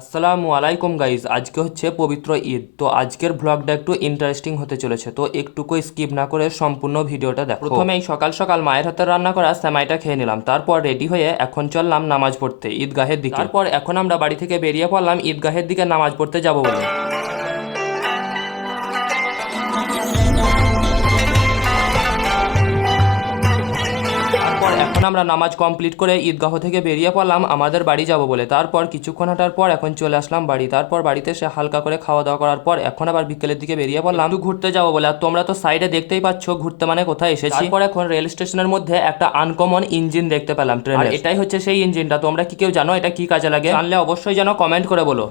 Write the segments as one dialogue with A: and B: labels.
A: আসসালামু আলাইকুম গাইজ, আজকে হচ্ছে পবিত্র ঈদ। তো আজকের ভ্লগটা একটু ইন্টারেস্টিং হতে চলেছে, তো একটুকু স্কিপ না করে সম্পূর্ণ ভিডিওটা দেখো। প্রথমেই সকাল সকাল মায়ের হাতে রান্না করা সেমাইটা খেয়ে নিলাম, তারপর রেডি হয়ে এখন চললাম নামাজ পড়তে ঈদগাহের দিকে। তারপর এখন আমরা বাড়ি থেকে বেরিয়ে পড়লাম ঈদগাহের দিকে নামাজ পড়তে যাব বলে। আমরা নামাজ কমপ্লিট করে ঈদগাহ থেকে বেরিয়ে পড়লাম আমাদের বাড়ি যাব বলে। তারপর কিছুক্ষণ হাঁটার পর এখন চলে আসলাম বাড়ি। তারপর বাড়িতে সে হালকা করে খাওয়া দাওয়া করার পর এখন আবার বিকেলের দিকে বেরিয়ে পড়লাম। ঘুরতে যাব বলে। আর তোমরা তো সাইডে দেখতেই পাচ্ছ ঘুরতে মানে কোথায় এসেছি। তারপর এখন রেল স্টেশনের মধ্যে একটা আনকমন ইঞ্জিন দেখতে পেলাম ট্রেন এটাই হচ্ছে সেই ইঞ্জিনটা তোমরা কি কেউ জানো এটা কি কাজে লাগে? জানলে অবশ্যই যেন কমেন্ট করে বলো।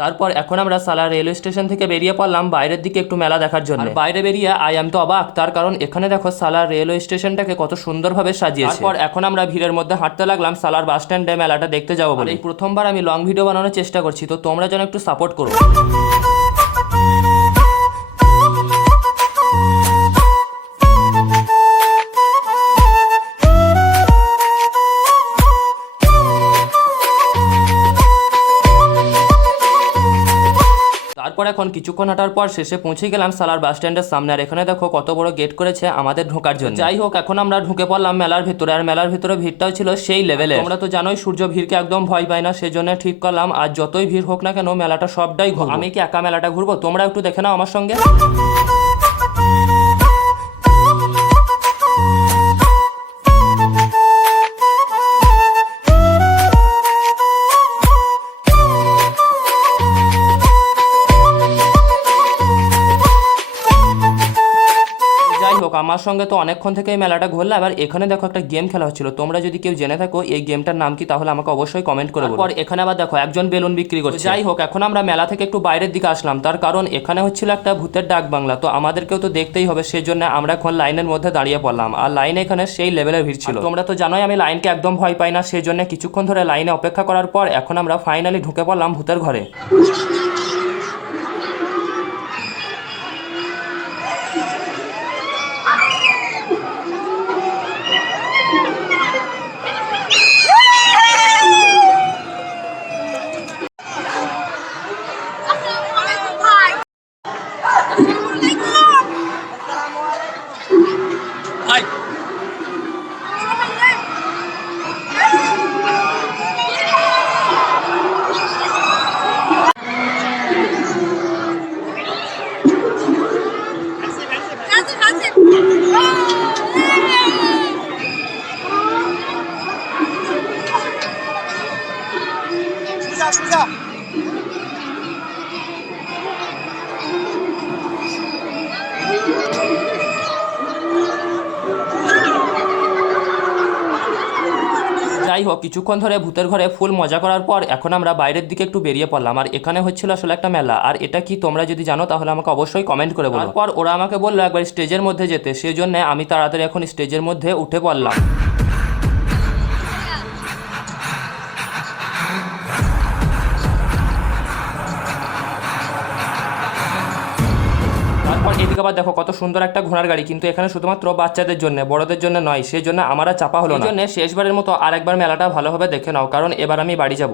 A: তারপর এখন আমরা সালা রেলওয়ে স্টেশন থেকে বেরিয়ে পড়লাম বাইরের দিকে একটু মেলা দেখার জন্য। বাইরে বেরিয়ে আই এম তো অবাক তার কারণ এখানে দেখো সালার রেলওয়ে স্টেশনটাকে কত সুন্দরভাবে সাজিয়েছে। তারপর এখন আমরা ভিড়ের মধ্যে হাঁটতে লাগলাম সালার বাস স্ট্যান্ডে মেলাটা দেখতে যাব বলে। এই প্রথমবার আমি লং ভিডিও বানানোর চেষ্টা করছি তো তোমরা যেন একটু সাপোর্ট করো। তারপর এখন কিছুক্ষণ হাঁটার পর শেষে পৌঁছে গেলাম সালার বাস স্ট্যান্ডের সামনে। আর এখানে দেখো কত বড় গেট করেছে আমাদের ঢোকার জন্য। যাই হোক, এখন আমরা ঢুকে পড়লাম মেলার ভিতরে। আর মেলার ভিতরে ভিড়টাও ছিল সেই লেভেলে আমরা তো জানোই সূর্য ভিড়কে একদম ভয় পাই না, সেজন্য ঠিক করলাম। আর যতই ভিড় হোক না কেন, মেলাটা সবটাই আমি কি একা মেলাটা ঘুরবো? তোমরা একটু দেখে নাও আমার সঙ্গে। আমার সঙ্গে তো অনেকক্ষণ থেকে এই মেলাটা ঘুরলাম এবার এখানে দেখো একটা গেম খেলা হচ্ছিল। তোমরা যদি কেউ জেনে থাকো এই গেমটার নাম কি তাহলে আমাকে অবশ্যই কমেন্ট করে বলো। এখানে আবার দেখো একজন বেলুন বিক্রি করছে। যাই হোক এখন আমরা মেলা থেকে একটু বাইরের দিকে আসলাম। তার কারণ এখানে হচ্ছিল একটা ভূতের ডাক বাংলা তো আমাদেরকেও তো দেখতেই হবে সেই জন্য আমরা এখন লাইনের মধ্যে দাঁড়িয়ে পড়লাম। আর লাইনে এখানে সেই লেভেলের ভিড় ছিল। তোমরা তো জানোই আমি লাইনকে একদম ভয় পাই না সেই জন্য কিছুক্ষণ ধরে লাইনে অপেক্ষা করার পর এখন আমরা ফাইনালি ঢুকে পড়লাম ভূতের ঘরে। যাই হোক কিছুক্ষণ ধরে ভূতের ঘরে ফুল মজা করার পর এখন আমরা বাইরের দিকে একটু বেরিয়ে পড়লাম। আর এখানে হচ্ছিল আসলে একটা মেলা। আর এটা কি তোমরা যদি জানো তাহলে আমাকে অবশ্যই কমেন্ট করে বলো। তারপর ওরা আমাকে বলল একবার স্টেজের মধ্যে যেতে। সেই জন্য আমি তাড়াতাড়ি এখন স্টেজের মধ্যে উঠে পড়লাম। আবার দেখো, কত সুন্দর একটা ঘোড়ার গাড়ি। কিন্তু এখানে শুধুমাত্র বাচ্চাদের জন্য, বড়দের জন্য নয়, সেই জন্য আমার চাপা হলো না। জন্য শেষবারের মতো আরেকবার মেলাটা ভালোভাবে দেখে নাও, কারণ এবার আমি বাড়ি যাব।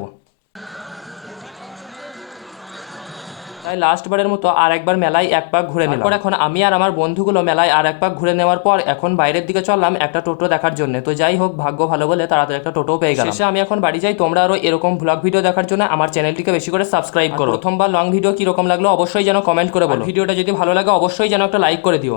A: তাই লাস্ট বারের মতো আর একবার মেলায় এক পাক ঘুরে নিলাম। এখন আমি আর আমার বন্ধুগুলো মেলায় আর এক পাক ঘুরে নেওয়ার পর এখন বাইরের দিকে চললাম একটা টোটো দেখার জন্য। তো যাই হোক ভাগ্য ভালো বলে তাড়াতাড়ি একটা টোটো পেয়ে গেলাম। শেষে আমি এখন বাড়ি যাই তোমরা আরও এরকম ব্লগ ভিডিও দেখার জন্য আমার চ্যানেলটিকে বেশি করে সাবস্ক্রাইব করো। প্রথমবার লং ভিডিও কীরকম লাগল অবশ্যই যেন কমেন্ট করে বলো। ভিডিওটা যদি ভালো লাগে অবশ্যই যেন একটা লাইক করে দিও।